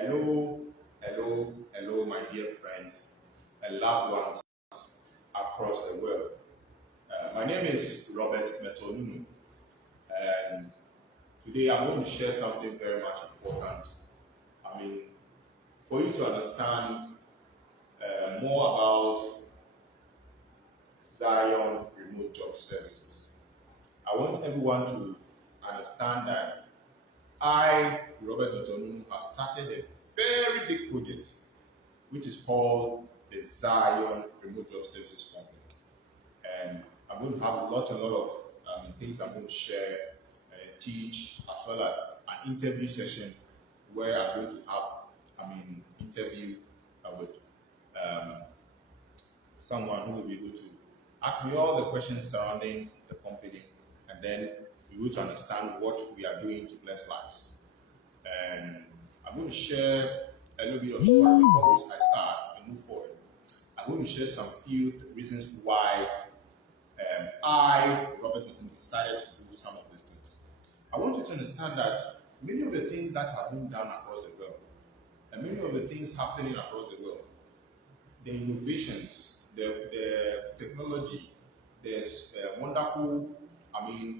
Hello, hello, my dear friends and loved ones across the world. My name is Robert Mettle-Nunoo, and today I'm going to share something very much important. I mean, for you to understand more about Zion Remote Job Services. I want everyone to understand that I, Robert Mettle-Nunoo, have started a very big project which is called the Zion Remote Job Services Company. And I'm going to have a lot of things I'm going to share and teach, as well as an interview session where I'm going to have, interview with um, someone who will be able to ask me all the questions surrounding the company, and then we will to understand what we are doing to bless lives. And I'm going to share a little bit of story before I start and move forward. I'm going to share some few reasons why I, Robert Mettle, decided to do some of these things. I want you to understand that many of the things that have been done across the world, and many of the things happening across the world, the innovations, the technology, there's wonderful,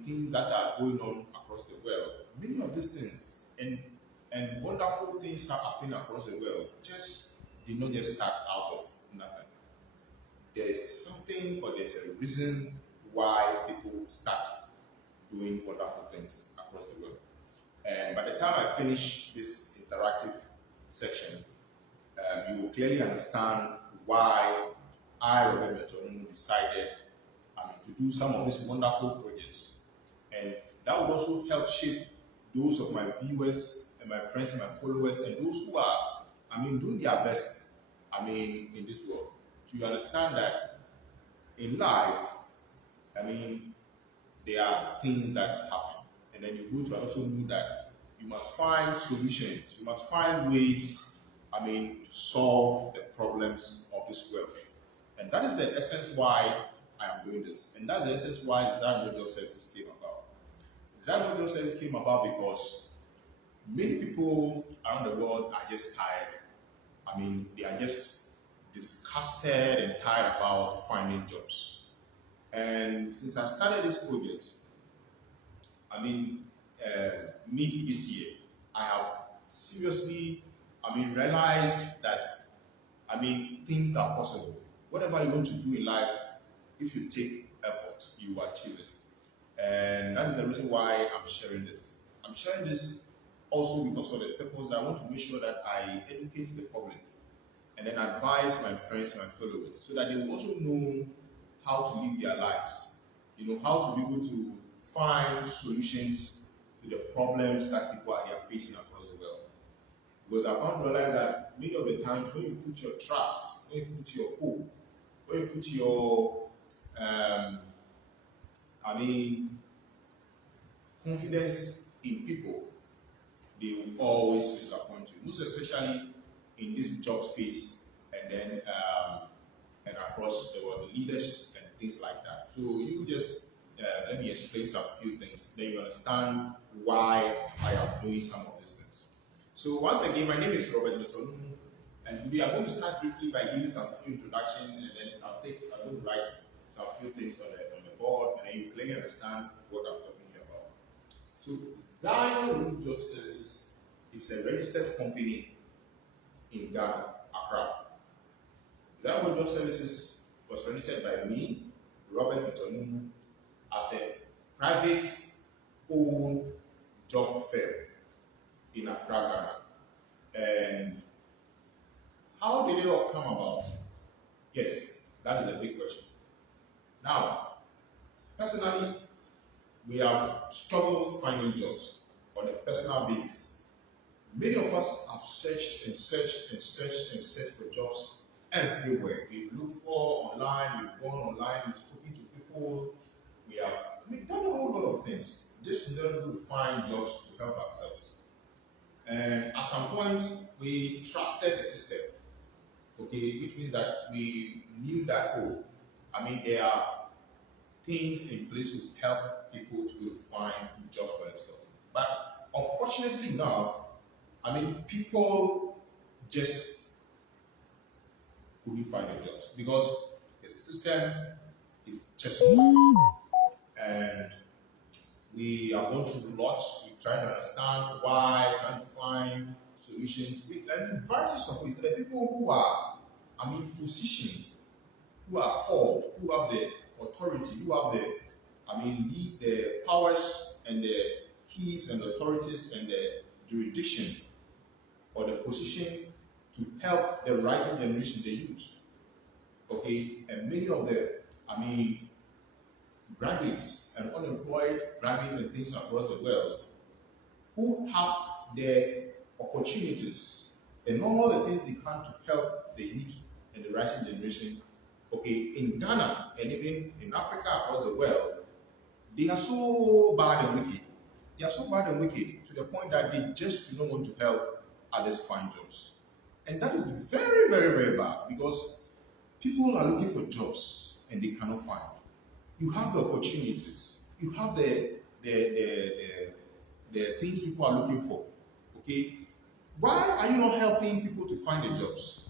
things that are going on across the world. Many of these things and wonderful things are happening across the world just did not just start out of nothing. There's something or there's a reason why people start doing wonderful things across the world. And by the time I finish this interactive section, you will clearly understand why I, Robert Mettle-Nunoo, decided to do some of these wonderful projects. And that will also help shape those of my viewers and my friends and my followers and those who are, doing their best, in this world. To understand that in life, I mean, there are things that happen. And then you go to also know that you must find solutions. You must find ways, to solve the problems of this world. And that is the essence why I am doing this. And that's the essence why Zion Job Services came about. Zion Job Services came about because many people around the world are just tired. They are just disgusted and tired about finding jobs. And since I started this project, mid this year, I have seriously, realized that, things are possible. Whatever you want to do in life, if you take effort, you will achieve it. And that is the reason why I'm sharing this. I'm sharing this also because of the purpose that I want to make sure that I educate the public and then advise my friends, my followers, so that they will also know how to live their lives. How to be able to find solutions to the problems that people are facing across the world. Because I found realize that many of the times when you put your trust, when you put your hope, when you put your confidence in people, they will always disappoint you. Most especially in this job space and then and across the world, leaders and things like that. So you just let me explain some few things. Then you understand why I am doing some of these things. So once again, my name is Robert Mettle-Nunoo, and today I'm going to start briefly by giving some few introduction, and then I'm going to write some few things on the board, and then you clearly understand what I'm talking to you about. So Zion Remote Job Services is a registered company in Ghana, Accra. Zion Remote Job Services was registered by me, Robert Mettle-Nunoo, as a private owned job fair in Accra, Ghana. And how did it all come about? Yes, that is a big question. Now, personally, we have struggled finding jobs on a personal basis. Many of us have searched and searched and searched and searched for jobs everywhere. We've looked for online, we've gone online, we've spoken to people, we have done a whole lot of things just in order to find jobs to help ourselves. And at some point, we trusted the system, okay, which means that we knew that, there are things in place to help people to find jobs for themselves. But unfortunately enough, people just couldn't find a job because the system is just and we are going through lots. We try to understand why, trying to find solutions. And varieties of it. The people who are, positioned, who are called, who have the authority, who have the, the powers and the keys and the authorities and the jurisdiction or the position to help the rising generation, the youth. Okay, and many of the, graduates and unemployed graduates and things across the world who have the opportunities and all the things they can to help the youth and the rising generation. Okay, in Ghana and even in Africa across the world, they are so bad and wicked. They are so bad and wicked to the point that they just do not want to help others find jobs. And that is very, very, very bad because people are looking for jobs and they cannot find. You have the opportunities. You have the things people are looking for. Okay, why are you not helping people to find the jobs?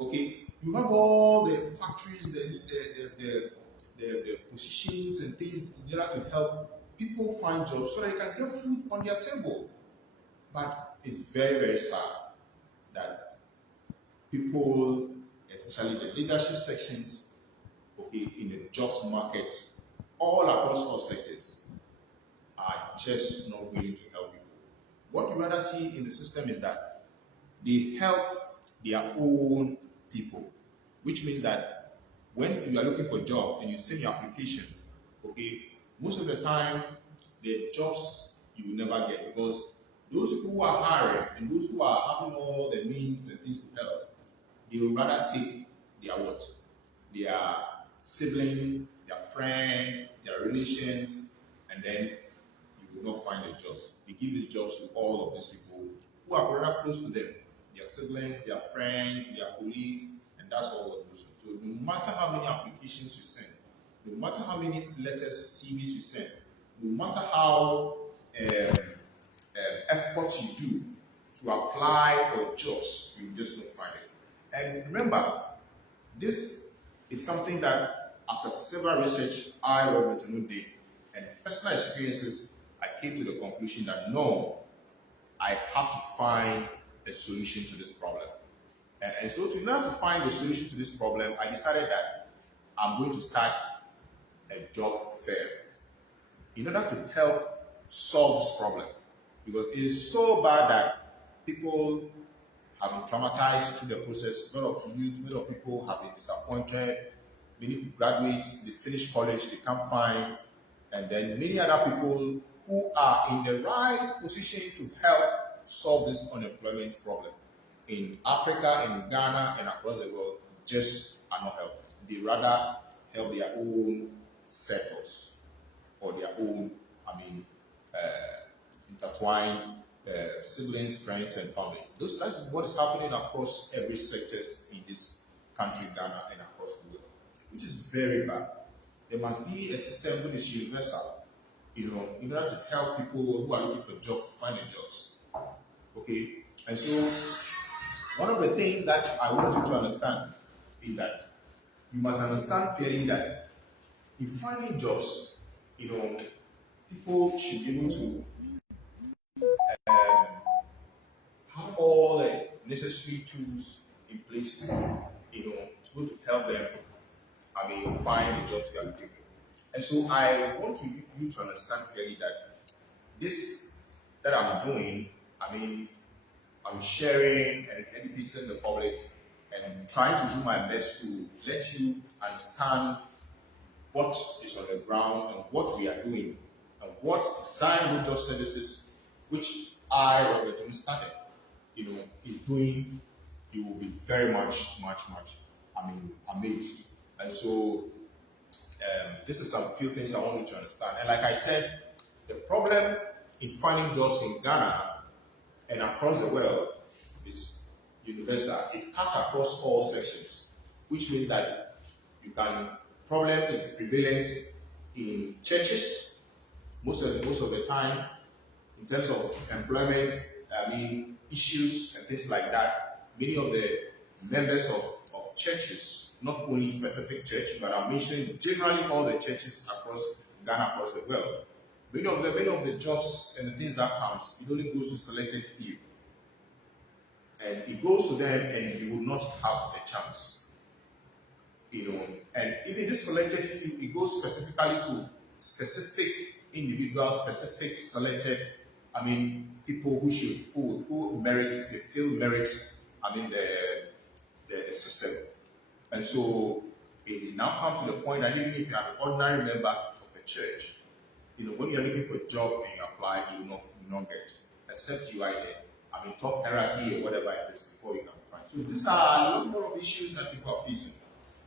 Okay, you have all the factories, the positions and things in order to help people find jobs so that they can get food on their table. But it's very, very sad that people, especially the leadership sections, okay, in the jobs market, all across all sectors, are just not willing to help people. What we rather see in the system is that they help their own people, which means that when you are looking for a job and you send your application, okay, most of the time the jobs you will never get because those people who are hiring and those who are having all the means and things to help, they will rather take their what? Their sibling, their friend, their relations, and then you will not find the jobs. They give these jobs to all of these people who are rather close to them, their siblings, their friends, their colleagues, and that's all what goes on. So no matter how many applications you send, no matter how many letters, CVs you send, no matter how efforts you do to apply for jobs, you just don't find it. And remember, this is something that after several research I, Robert Mettle-Nunoo, did and personal experiences, I came to the conclusion that no, I have to find a solution to this problem. And so in order to find a solution to this problem, I decided that I'm going to start a job fair in order to help solve this problem. Because it is so bad that people have been traumatized through the process. A lot of youth, a lot of people have been disappointed. Many people graduate, they finish college, they can't find. And then many other people who are in the right position to help solve this unemployment problem in Africa, in Ghana, and across the world just are not helping. They rather help their own circles or their own, intertwined siblings, friends, and family. That's what is happening across every sectors in this country, Ghana, and across the world, which is very bad. There must be a system which is universal, in order to help people who are looking for jobs to find jobs. Okay, and so one of the things that I want you to understand is that you must understand clearly that in finding jobs, people should be able to have all the necessary tools in place, to help them, find the jobs they are looking for. And so I want you to understand clearly that this that I'm doing, I'm sharing and educating the public and trying to do my best to let you understand what is on the ground and what we are doing and what Zion Job Services, which I, Robert Mettle-Nunoo, started, is doing. You will be very much, amazed. And so, this is some few things I want you to understand. And like I said, the problem in finding jobs in Ghana and across the world is universal. It cuts across all sections, which means that problem is prevalent in churches most of the time in terms of employment, issues and things like that. many of the members of churches, not only specific church, but I'm mentioning generally all the churches across Ghana, across the world. Many of the jobs and the things that comes, it only goes to selected few. And it goes to them and you will not have a chance. And even this selected few, it goes specifically to specific individuals, specific selected, people who merit, they feel merit, the system. And so it now comes to the point that even if you're an ordinary member of a church, when you're looking for a job and you apply, you will not get, except you are in the top hierarchy or whatever it is before you can find. So these are a lot more of issues that people are facing.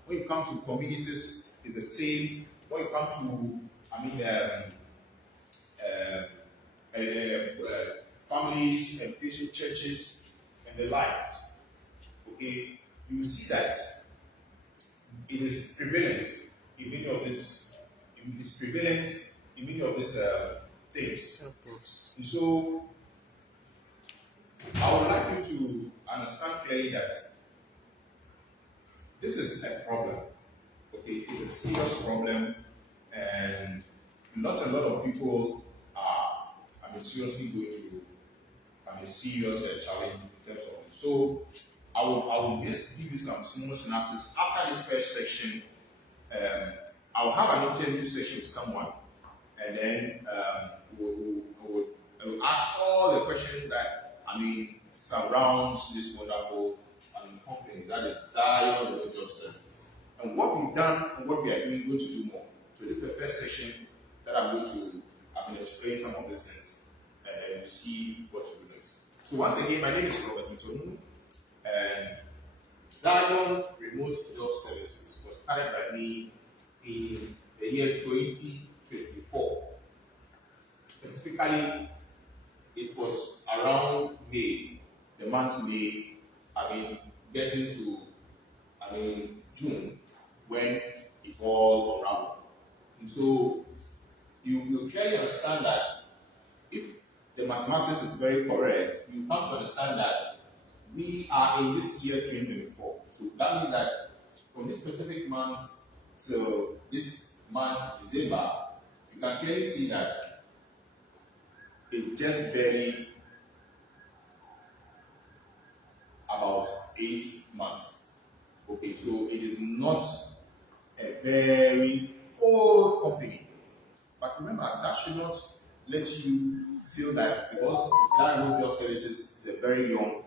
When you come to communities, it's the same. When you come to, families, education, churches, and the likes, okay, you see that it is prevalent in many of this. It is prevalent in many of these things. And so, I would like you to understand clearly that this is a problem. Okay, it's a serious problem, and not a lot of people are, seriously going through, serious challenge in terms of it. So, I will just give you some small synopsis. After this first section, I will have an interview session with someone, and then I will ask all the questions that surrounds this wonderful company that is Zion Job Services. And what we've done and what we are doing, going to do more. So this is the first session that I'm going to explain some of these things and see what to do next. So once again, my name is Robert Mettle-Nunoo, and Zion Remote Job Services was started by me in the year 2024. Specifically, it was around May, the month May, getting to, June, when it all unraveled. And so, you clearly understand that if the mathematics is very correct, you come to understand that we are in this year 2024. So that means that from this specific month till this month, December, you can clearly see that it's just barely about 8 months. Okay, so it is not a very old company. But remember, that should not let you feel that because Zion Job Services is a very young,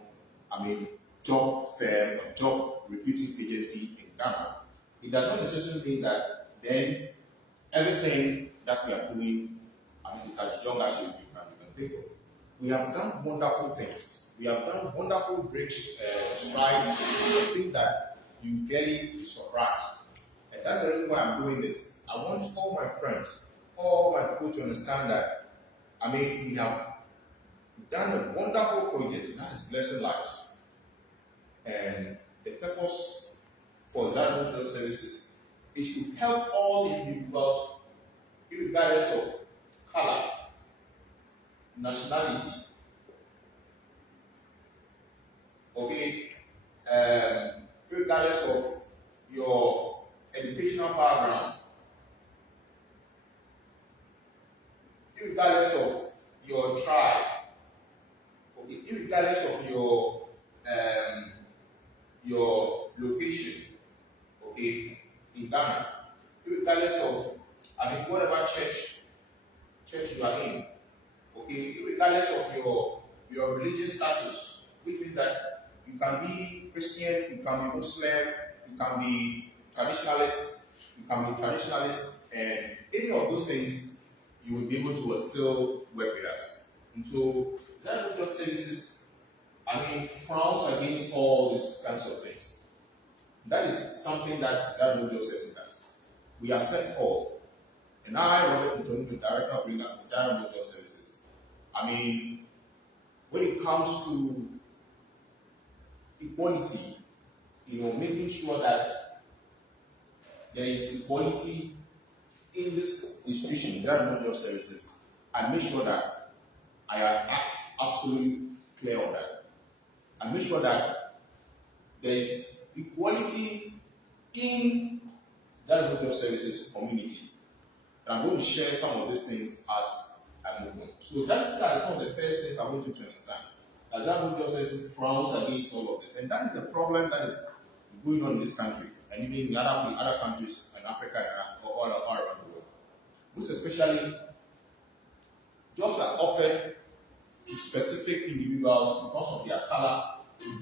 job firm or job recruiting agency in Ghana, it does not necessarily mean that then everything that we are doing, is as young as you can think of. We have done wonderful things. We have done wonderful great strides. Things that you get surprised. And that's the reason why I'm doing this. I want all my friends, all my people to understand that, we have done a wonderful project that is blessing lives. And the purpose for Zion Job Services is to help all individuals, regardless of color, nationality, okay, regardless of your educational background, regardless of your tribe, okay, regardless of your location, okay, in Ghana, regardless of whatever church you are in, okay, regardless of your religious status, which means that you can be Christian, you can be Muslim, you can be traditionalist, and any of those things you will be able to still work with us. And so Zion Job Services, frowns against all these kinds of things. That is something that Zion Job Services does. We accept all. And I, Robert Mettle-Nunoo, Director of Zion Job Services, when it comes to equality, making sure that there is equality in this institution, Zion Job Services, I make sure that I act absolutely clear on that. I make sure that there is equality in that job services community. And I'm going to share some of these things as I move on. So that is some of the first things I want you to understand. As that job services frowns against all of this. And that is the problem that is going on in this country and even in other countries in Africa and all around the world. Most especially, jobs are offered to specific individuals because of their color,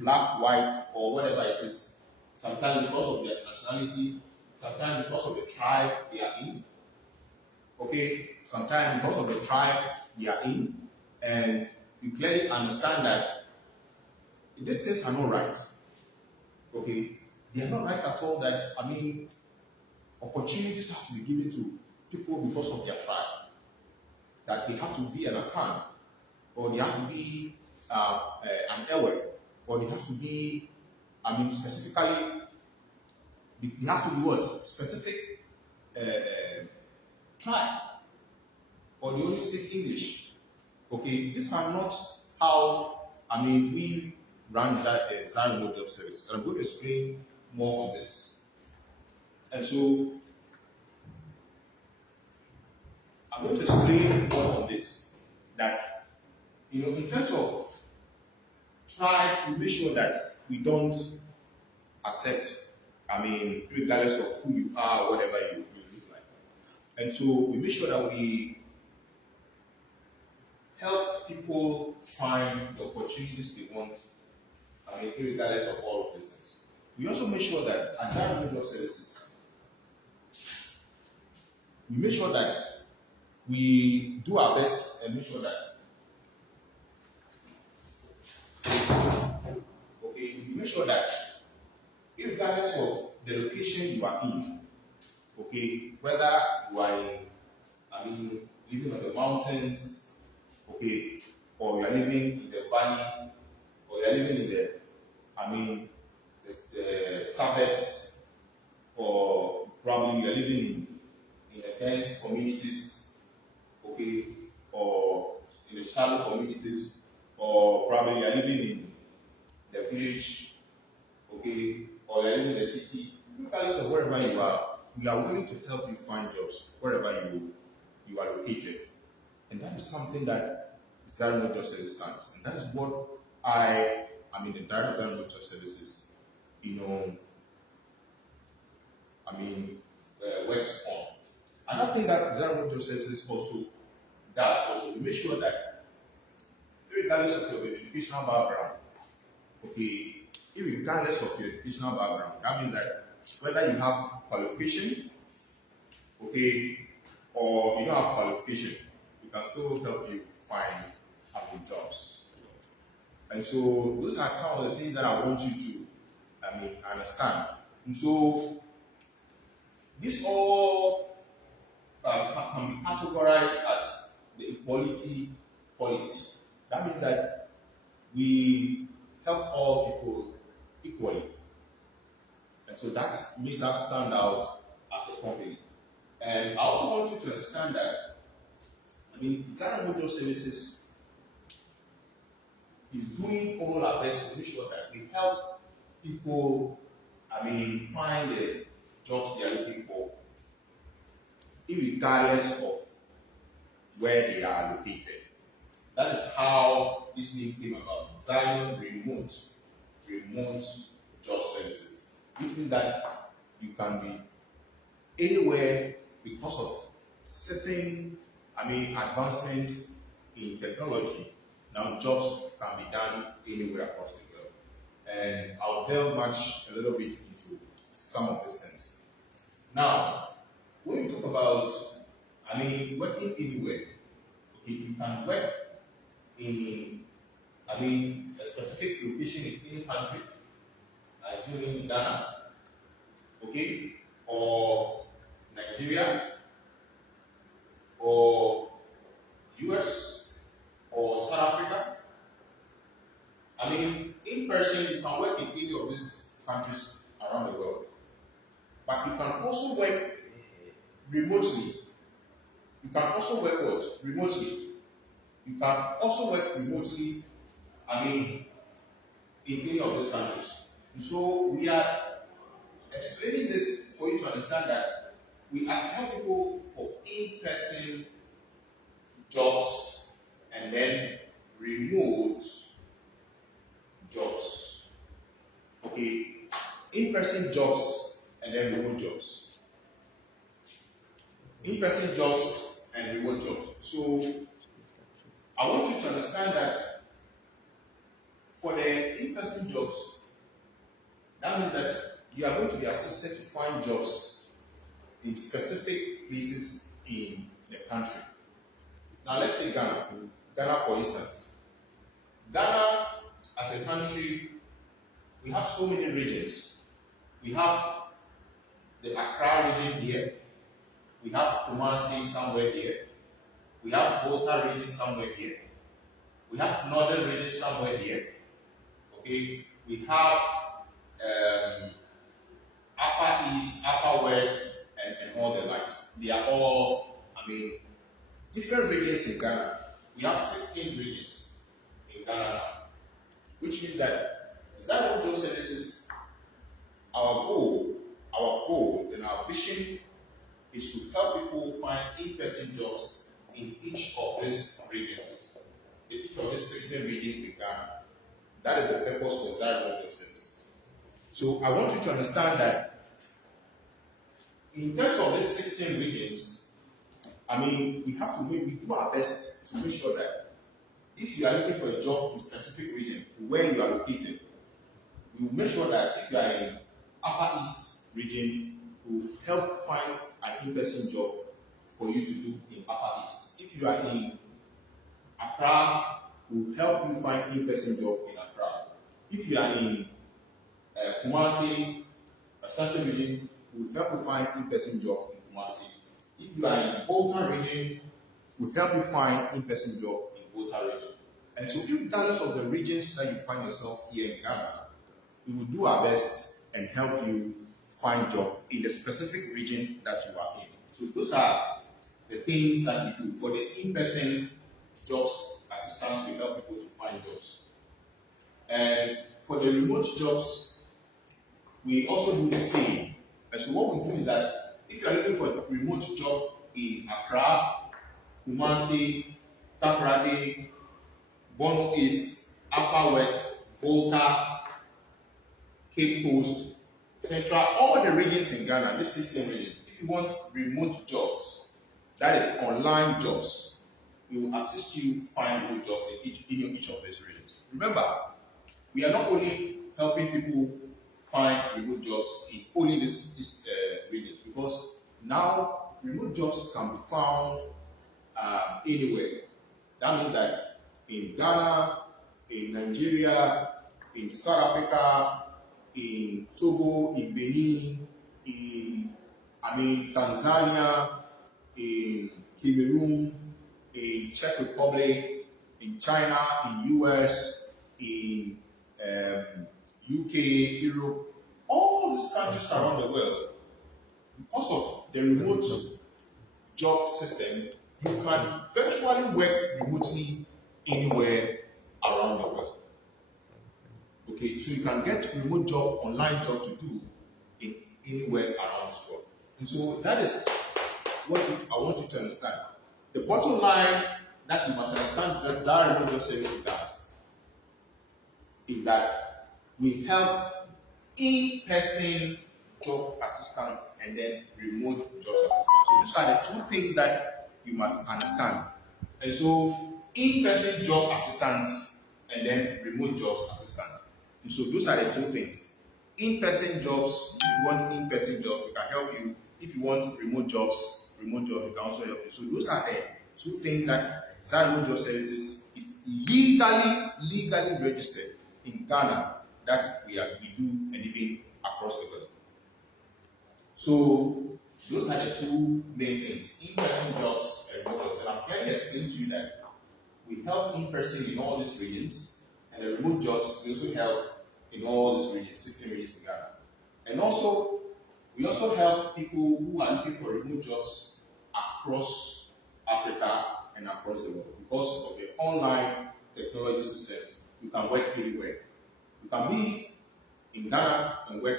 black, white, or whatever it is. Sometimes because of their nationality, sometimes because of the tribe they are in. Okay, sometimes because of the tribe they are in, and you clearly understand that these things are not right. Okay, they are not right at all. That opportunities have to be given to people because of their tribe. That they have to be an Akan, or they have to be an Ewe, or they have to be, specifically, they have to be what? Specific tribe, or they only speak English. Okay, these are not how, we run that Zion Job Service. And I'm going to explain more on this. And so, I'm going to explain more on this. That, in terms of tribe, we make sure that we don't accept, regardless of who you are, whatever you look like. And so, we make sure that we help people find the opportunities they want, regardless of all of these things. We also make sure that at Zion Job Services, we make sure that we do our best and make sure that we make sure that regardless of the location you are in, whether you are living on the mountains, or you are living in the valley, or you are living in the suburbs, or probably you are living in the dense communities, or in the shallow communities, or probably you are living in the village, or you are living in the city. Regardless of wherever you are, we are willing to help you find jobs wherever you are located. And that is something that Zion Job Services stands. And that is what the director of Zion Job Services, works on. Another thing that Zion Job Services also does, we make sure that regardless of your educational background, regardless of your educational background, that means that whether you have qualification, or you don't have qualification, we can still help you find jobs. And so those are some of the things that I want you to understand. And so this all can be categorized as the equality policy. That means that we help all people equally. And so that makes us stand out as a company. And I also want you to understand that Zion Job Services is doing all our best to make sure that we help people find the jobs they are looking for, regardless of where they are located. That is how this name came about. Zion Remote Job Services. Which means that you can be anywhere because of certain advancement in technology. Now jobs can be done anywhere across the world. And I'll delve a little bit into some of these things. Now, when we talk about working anywhere, you can work in a specific location in any country, assuming Ghana, or Nigeria, or US, or South Africa. In person, you can work in any of these countries around the world. But you can also work remotely. You can also work remotely. You can also work remotely, in any of these countries. So we are explaining this for you to understand that we have help people for in-person jobs and then remote jobs. Okay, in-person jobs and then remote jobs. In-person jobs and remote jobs. So I want you to understand that for the in-person jobs, that means that you are going to be assisted to find jobs in specific places in the country. Now let's take Ghana. Ghana, for instance. Ghana, as a country, we have so many regions. We have the Accra region here. We have Kumasi somewhere here. We have Volta region somewhere here. We have Northern region somewhere here. Okay, we have Upper East, Upper West, and all the likes. They are all, different regions in Ghana. We have 16 regions in Ghana now, which means that Zara Job Services, our goal and our vision is to help people find in-person jobs in each of these regions, in each of these 16 regions in Ghana. That is the purpose for Zara Job Services. So I want you to understand that in terms of these 16 regions, we have to we do our best to make sure that if you are looking for a job in a specific region where you are located, we will make sure that if you are in Upper East region, we will help find an in-person job for you to do in Upper East. If you are in Accra, we will help you find in-person job in Accra. If you are in Kumasi, Ashanti region, we will help you find in-person job in Kumasi. If you are in Volta region, we will help you find in-person job in Volta region. And so, regardless of the regions that you find yourself here in Ghana, we will do our best and help you find job in the specific region that you are in. So those are the things that we do. For the in-person jobs assistance, we help people to find jobs. And for the remote jobs, we also do the same. And so what we do is that if you are looking for a remote job in Accra, Kumasi, Takoradi, Bono East, Upper West, Volta, Cape Coast, Central, all the regions in Ghana, these 16 regions, if you want remote jobs, that is online jobs, we will assist you find remote jobs in each of these regions. Remember, we are not only helping people find remote jobs in only these regions, because now remote jobs can be found anywhere. That means that in Ghana, in Nigeria, in South Africa, in Togo, in Benin, in Tanzania, in Cameroon, in Czech Republic, in China, in US, in UK, Europe, all these countries around the world. Because of the remote job system, you can virtually work remotely anywhere around the world. Okay, so you can get remote job, online job to do in anywhere around the world. And so that is what I want you to understand. The bottom line that you must understand is that Zara Remote Job Service does is that we help in-person job assistance and then remote job assistance. So these are the two things that you must understand. And so in-person job assistance and then remote jobs assistance. And so those are the two things. In-person jobs, if you want in-person jobs, we can help you. If you want remote jobs, we can also help you. So those are the two things that Zara Remote Job Services is legally registered in Ghana that we do and even across the world. So those are the two main things: in-person jobs and remote jobs. And I've clearly explained to you that we help in-person in all these regions, and the remote jobs we also help in all these regions, 16 regions in Ghana. And also, we also help people who are looking for remote jobs across Africa and across the world. Because of the online technology systems, you can work anywhere. You can be in Ghana and work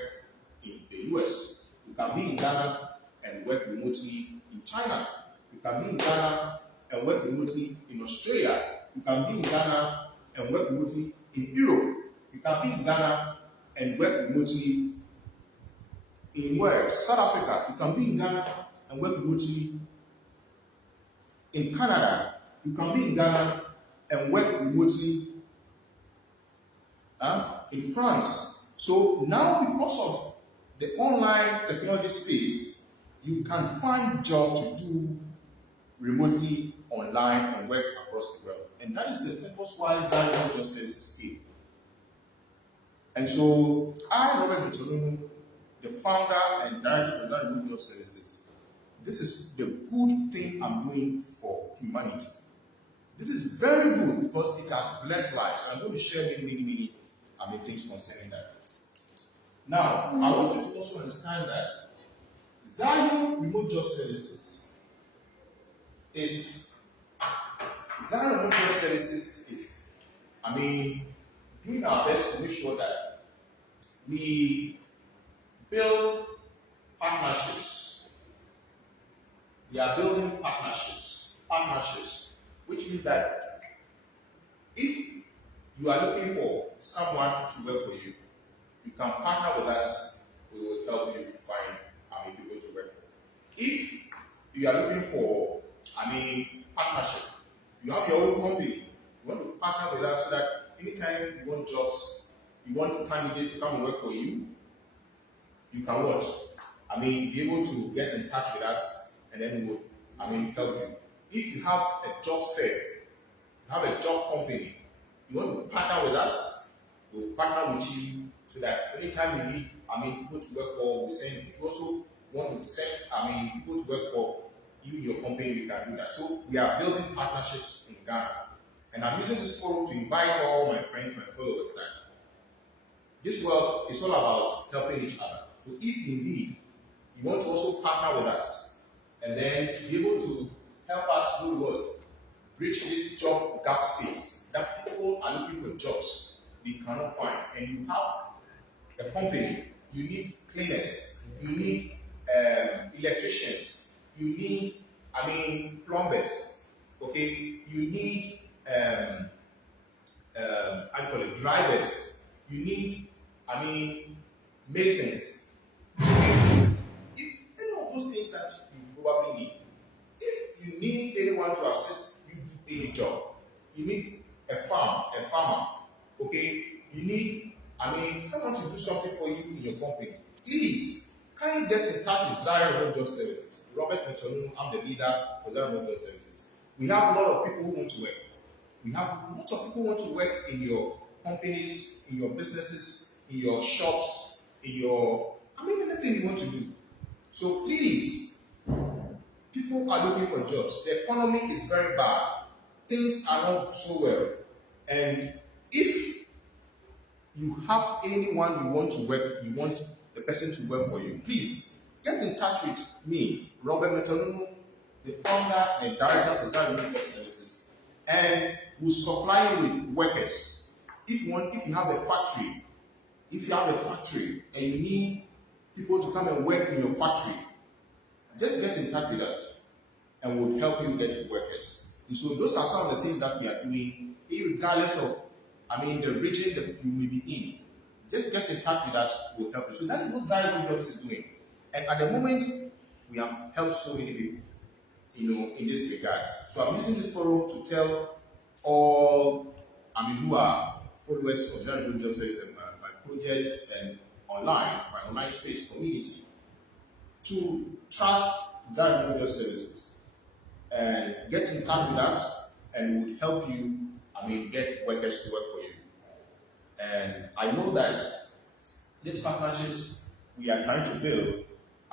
in the US. You can be in Ghana and work remotely in China. You can be in Ghana and work remotely in Australia. You can be in Ghana and work remotely in Europe. You can be in Ghana and work remotely in where? South Africa. You can be in Ghana and work remotely in Canada. You can be in Ghana and work remotely in France. So now, because of the online technology space, you can find jobs to do remotely online and work across the world. And that is the purpose why Zion Job Services came. And so I, Robert Mettle-Nunoo, the founder and director of Zion Job Services, this is the good thing I'm doing for humanity. This is very good because it has blessed lives. I'm going to share many things concerning that. Now, I want you to also understand that Zion Remote Job Services is doing our best to make sure that we build partnerships. We are building partnerships, which means that if you are looking for someone to work for you, you can partner with us. We will help you find people to work for. If you are looking for partnership, you have your own company, you want to partner with us so that anytime you want jobs, you want candidates to come and work for you, you can what? Be able to get in touch with us, and then we will help you. If you have a job fair, you have a job company, you want to partner with us, we will partner with you so that anytime you need people to work for, we send. If you also want to send people to work for you, your company, you can do that. So we are building partnerships in Ghana. And I'm using this forum to invite all my friends, my followers, that this world is all about helping each other. So if indeed you want to also partner with us, and then be able to help us do what? Bridge this job gap space that people are looking for jobs they cannot find. And you have a company, you need cleaners, you need electricians, you need plumbers, okay, you need drivers, you need masons. If any of those things that you probably need, if you need anyone to assist you do any job, you need a farmer, okay, you need someone to do something for you in your company, please can you get in touch with Zion Job Services? Robert Mettle-Nunoo, I'm the leader for Zion Job Services. We have a lot of people who want to work. We have a lot of people who want to work in your companies, in your businesses, in your shops, in your anything you want to do. So please, people are looking for jobs. The economy is very bad. Things are not so well. And if you have anyone you want to work, you want the person to work for you, please get in touch with me, Robert Mettle-Nunoo, the founder and director for Zion Job Services, and we'll supply you with workers. If you have a factory, and you need people to come and work in your factory, just get in touch with us, and we'll help you get workers. And so those are some of the things that we are doing, regardless of the region that you may be in. Just get in touch with us, we'll help you. So that is what Zion Jobs is doing. And at the moment, we have helped so many people, in this regards. So I'm using this forum to tell all, who are followers of Zion Jobs Services and my projects and my online space community, to trust Zion Jobs Services and get in touch with us, and we'll help you, get workers to work for you. And I know that these partnerships we are trying to build,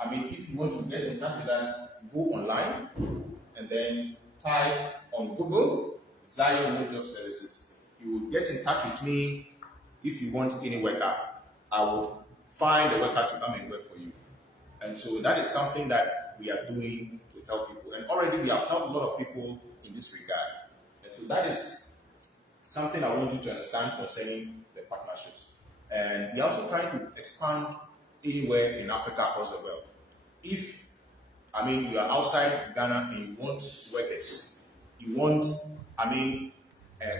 if you want to get in touch with us, go online and then type on Google Zion Job Services. You will get in touch with me. If you want any worker, I will find a worker to come and work for you. And so that is something that we are doing to help people. And already we have helped a lot of people in this regard. And so that is something I want you to understand concerning the partnerships. And we are also trying to expand anywhere in Africa across the world. If, you are outside Ghana and you want workers, you want,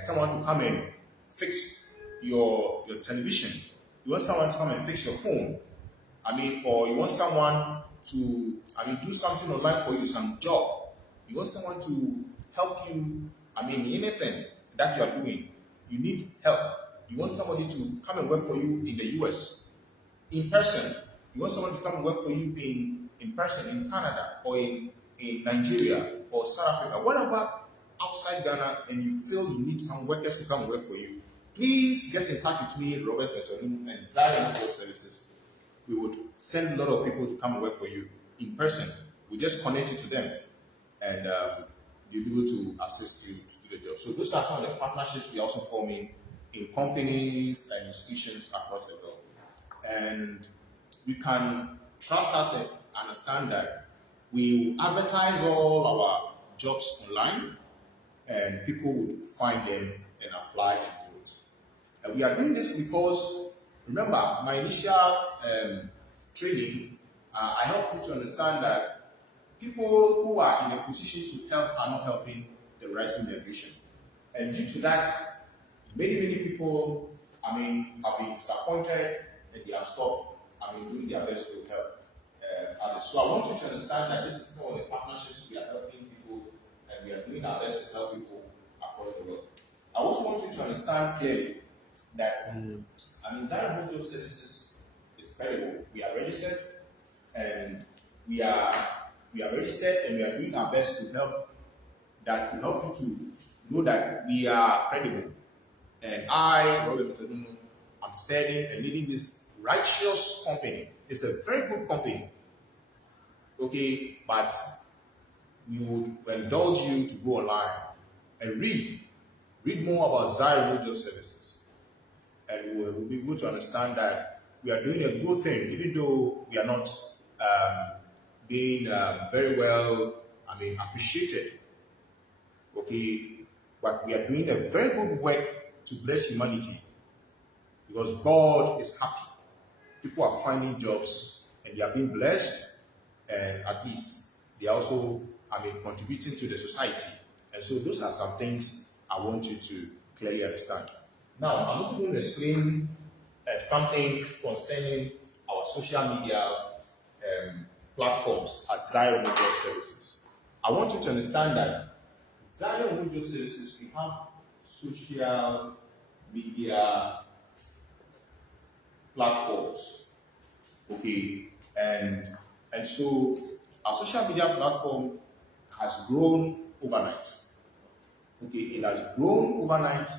someone to come and fix your television, you want someone to come and fix your phone, or you want someone to, do something online for you, some job, you want someone to help you, anything that you are doing, you need help. You want somebody to come and work for you in the US, in person. You want someone to come and work for you in person in Canada or in Nigeria or South Africa, whatever outside Ghana, and you feel you need some workers to come and work for you, please get in touch with me, Robert Mettle-Nunoo, and Zion Network Services. We would send a lot of people to come and work for you in person. We just connect you to them, and they'll be able to assist you to do the job. So those are some of the partnerships we're also forming in companies and institutions across the world. And you can trust us and understand that we will advertise all our jobs online, and people would find them and apply and do it. And we are doing this because, remember, my initial training, I helped you to understand that people who are in a position to help are not helping the rising generation. And due to that, many people, have been disappointed and they have stopped, doing their best to help others. So I want you to understand that this is some of the partnerships we are helping people, and we are doing our best to help people across the world. I also want you to understand clearly that, Zion Job Services is credible. We are registered, and we are registered, and we are doing our best to help you to know that we are credible. And I, Robert Mettle-Nunoo, I'm studying and leading this righteous company. It's a very good company. Okay, but we would indulge you to go online and read more about Zion Job Services. And we will be able to understand that we are doing a good thing, even though we are not being very well, appreciated. Okay, but we are doing a very good work to bless humanity, because God is happy. People are finding jobs and they are being blessed, and at least they are also, contributing to the society. And so those are some things I want you to clearly understand. Now, I'm also going to explain something concerning our social media platforms at Zion Network Services. I want you to understand that Zion Network Services, we have social media platforms. Okay, and so our social media platform has grown overnight. Okay, it has grown overnight,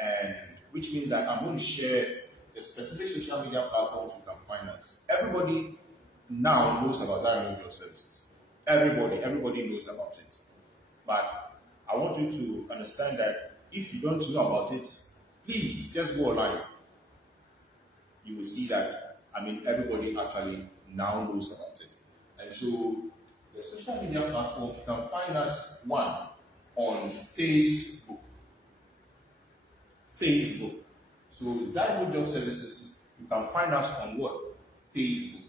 and which means that I'm going to share the specific social media platforms you can find us. Everybody now knows about Zion Job Services. Everybody knows about it. But I want you to understand that if you don't know about it, please just go online. You will see that, everybody actually now knows about it. And so, the social media platforms, you can find us, one, on Facebook. So, Zion Job Services, you can find us on what? Facebook.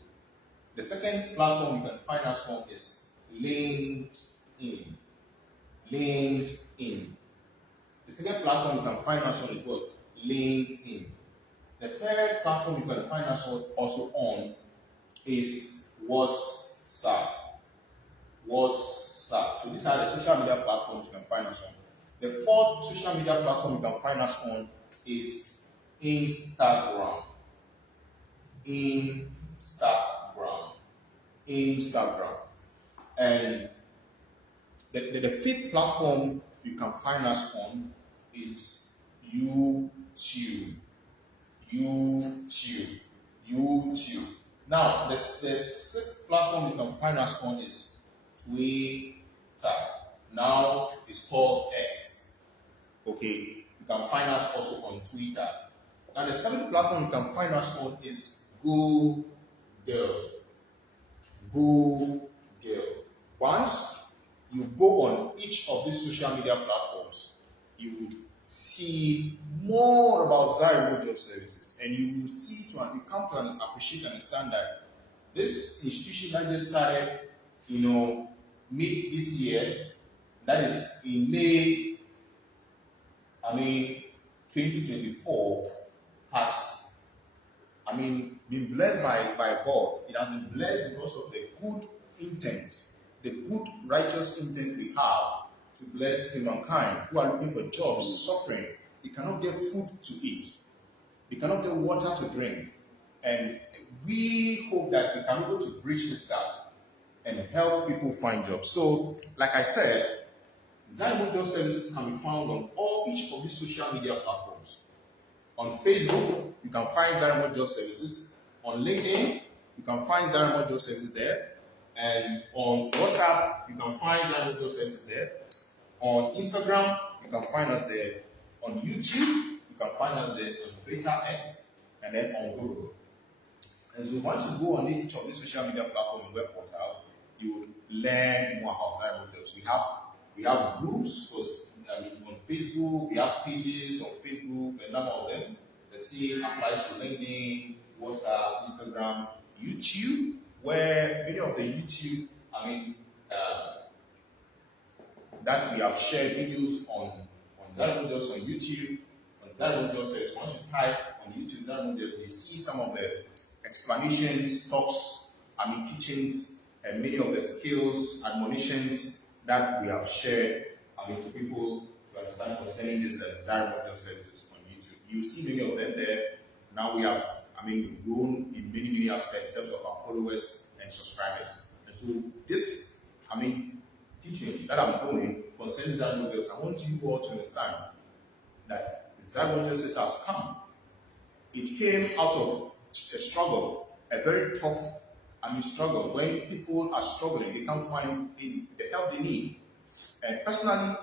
The second platform you can find us on is LinkedIn. The second platform you can find us on is what? LinkedIn. The third platform you can find us also on is WhatsApp. So these are the social media platforms you can find us on. The fourth social media platform you can find us on is Instagram. And the fifth platform you can find us on is YouTube. Now, the sixth platform you can find us on is Twitter. Now it's called X. Okay, you can find us also on Twitter. And the seventh platform you can find us on is Google. Once you go on each of these social media platforms, you would see more about Zaire Job Services, and you will see to and you come to appreciate and understand that this institution that just started, mid this year, that is in May, 2024, has, been blessed by God. It has been blessed because of the good intent, the good righteous intent we have to bless humankind who are looking for jobs, suffering. They cannot get food to eat. They cannot get water to drink. And we hope that we can be able to bridge this gap and help people find jobs. So, like I said, Zaire Job Services can be found on each of these social media platforms. On Facebook, you can find Zaire Job Services. On LinkedIn, you can find Zaire Job Services there. And on WhatsApp, you can find Zaire Job Services there. On Instagram, you can find us there. On YouTube, you can find us there. On Twitter, X, and then on Google. And so once you go on each of these social media platforms and web portal, you will learn more about Zaire Jobs. We have groups on Facebook, we have pages on Facebook, a number of them. The same applies to LinkedIn, WhatsApp, Instagram, YouTube, where many of the YouTube, that we have shared videos on Zaire Jobs on YouTube, on Zaire Jobs. Once you type on YouTube Zaire Jobs, you see some of the explanations, talks, teachings, and many of the skills, admonitions that we have shared, to people to understand concerning this Zaire Job Services on YouTube. You see many of them there. Now we have, grown in many aspects in terms of our followers and subscribers. And so this, teaching that I'm doing concerning Zaire Job, I want you all to understand that Zaire Job has come. It came out of a struggle, a very tough struggle. When people are struggling, they can't find the help they need. And personally,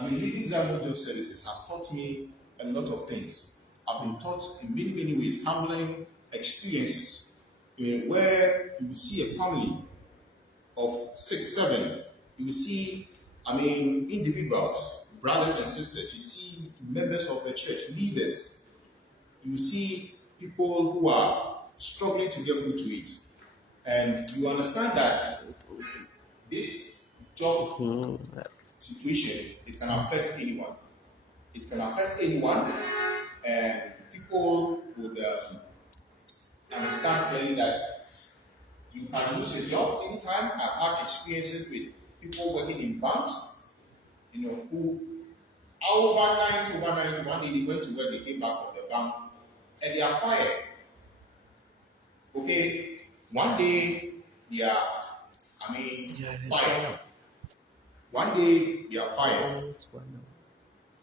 leading Zaire Job Services has taught me a lot of things. I've been taught in many ways, humbling experiences, where you will see a family of 6, 7. You will see, individuals, brothers and sisters. You see members of the church, leaders. You see people who are struggling to get food to eat. And you understand that this job situation, it can affect anyone. It can affect anyone, and people would understand clearly that you can lose a job anytime. I've had experiences with people working in banks, who overnight, one day they went to work, they came back from the bank, and they are fired. Okay? One day they are, fired. One day they are fired.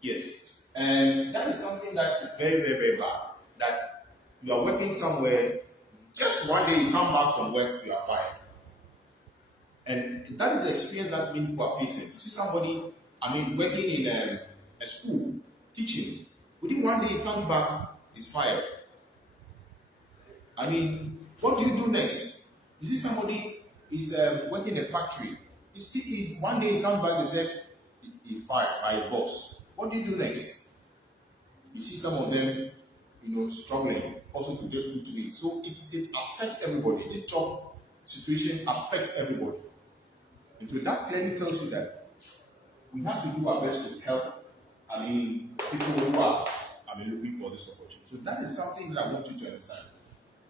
Yes. And that is something that is very bad. That you are working somewhere, just one day you come back from work, you are fired. And that is the experience that many people are facing. You see somebody, working in a school, teaching. Within one day he comes back, he's fired. What do you do next? You see somebody is working in a factory. One day he comes back and said he's fired by a boss. What do you do next? You see some of them, struggling also to get food to eat. So it affects everybody. This job situation affects everybody. And so that clearly tells you that we have to do our best to help, people who are, looking for this opportunity. So that is something that I want you to understand.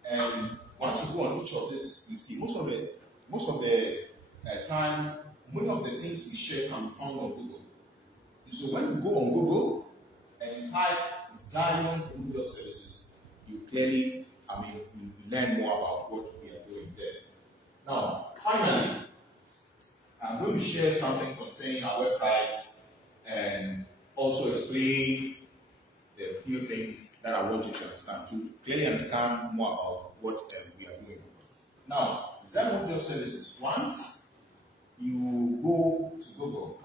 And once you go on each of this, you see most of the time, many of the things we share can be found on Google. So when you go on Google and you type Zion Job Services, you clearly, you learn more about what we are doing there. Now, finally, I'm going to share something concerning our website and also explain the few things that I want you to understand, to clearly understand more about what we are doing. Now, Zion Job Services, once you go to Google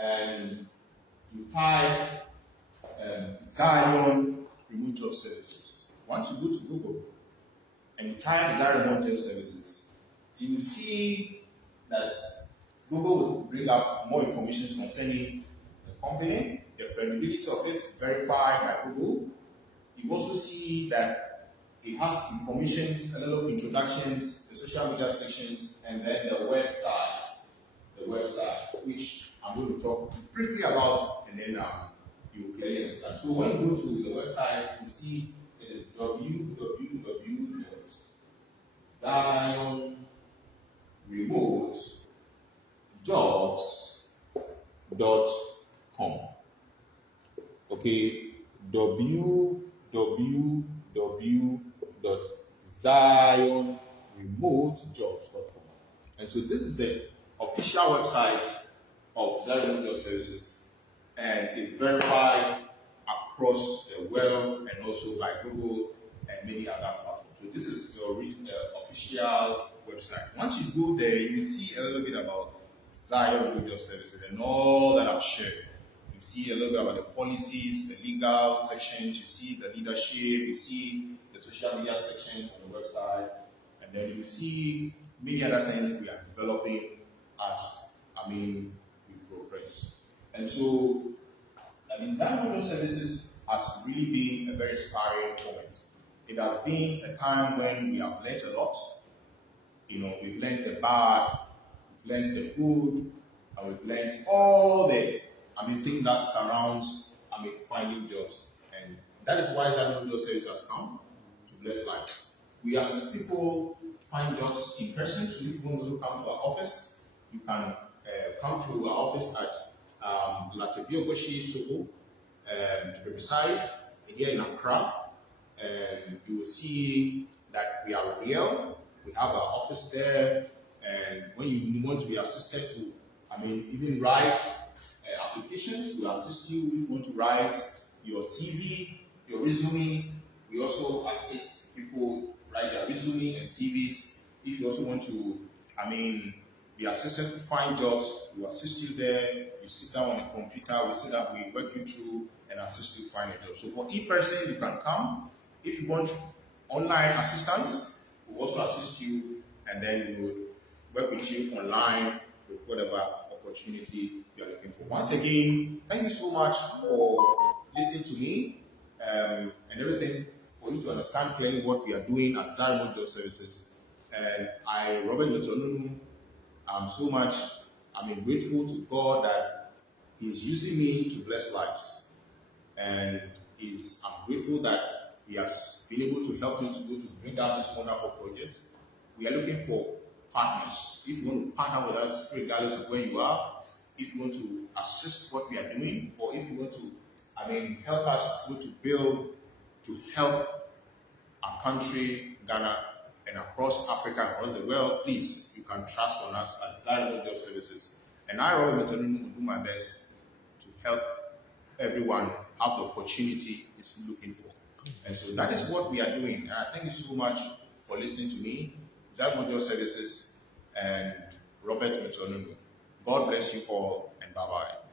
and you type Zion Remote Job Services, once you go to Google and you type Zion Remote Job Services, you will see that Google will bring up more information concerning the company, the credibility of it verified by Google. You also see that it has information, a lot of introductions, the social media sections, and then the website, which I'm going to talk briefly about, and then you will clearly understand. So when you go to the website, you see it is www.zionremotejobs.com. Okay, www.zionremotejobs.com. And so this is the official website of Zion Remote Job Services, and it's verified across the world and also by Google and many other platforms. So this is the official website. Once you go there, you will see a little bit about Zion Remote Job Services and all that I've shared. You see a little bit about the policies, the legal sections, you see the leadership, you see the social media sections on the website, and then you see many other things we are developing as, we progress. And so, Zion Remote Job Services has really been a very inspiring moment. It has been a time when we have learned a lot. We've learned the bad, we've learned the good, and we've learned all the things that surrounds finding jobs. And that is why Zion Remote Job Services has come to bless lives. We assist people find jobs in person. So if you want to come to our office, you can come to our office at Latebiogoshi Soko, to be precise, here in Accra. You will see that we are real. We have our office there, and when you want to be assisted to, even write applications, we'll assist you if you want to write your CV, your resume. We also assist people write their resume and CVs. If you also want to, be assisted to find jobs, we will assist you there. You sit down on the computer, we sit down, we work you through and assist you find a job. So for in-person, you can come. If you want online assistance, we'll also assist you, and then we will work with you online with whatever opportunity you are looking for. Once again, thank you so much for listening to me and everything, for you to understand clearly what we are doing at Zion Remote Job Services. And I, Robert Mettle-Nunoo, I'm so much grateful to God that He's using me to bless lives. And I'm grateful that He has been able to help me to bring out this wonderful project. We are looking for partners. If you want to partner with us, regardless of where you are, if you want to assist what we are doing, or if you want to, help us to build, to help our country, Ghana, and across Africa and across the world, please, you can trust on us at Zion Remote Job Services. And I, Robert Mettle-Nunoo, will do my best to help everyone have the opportunity he's looking for. And so that is what we are doing. And I thank you so much for listening to me. Zion Remote Job Services and Robert Mettle-Nunoo. God bless you all, and bye-bye.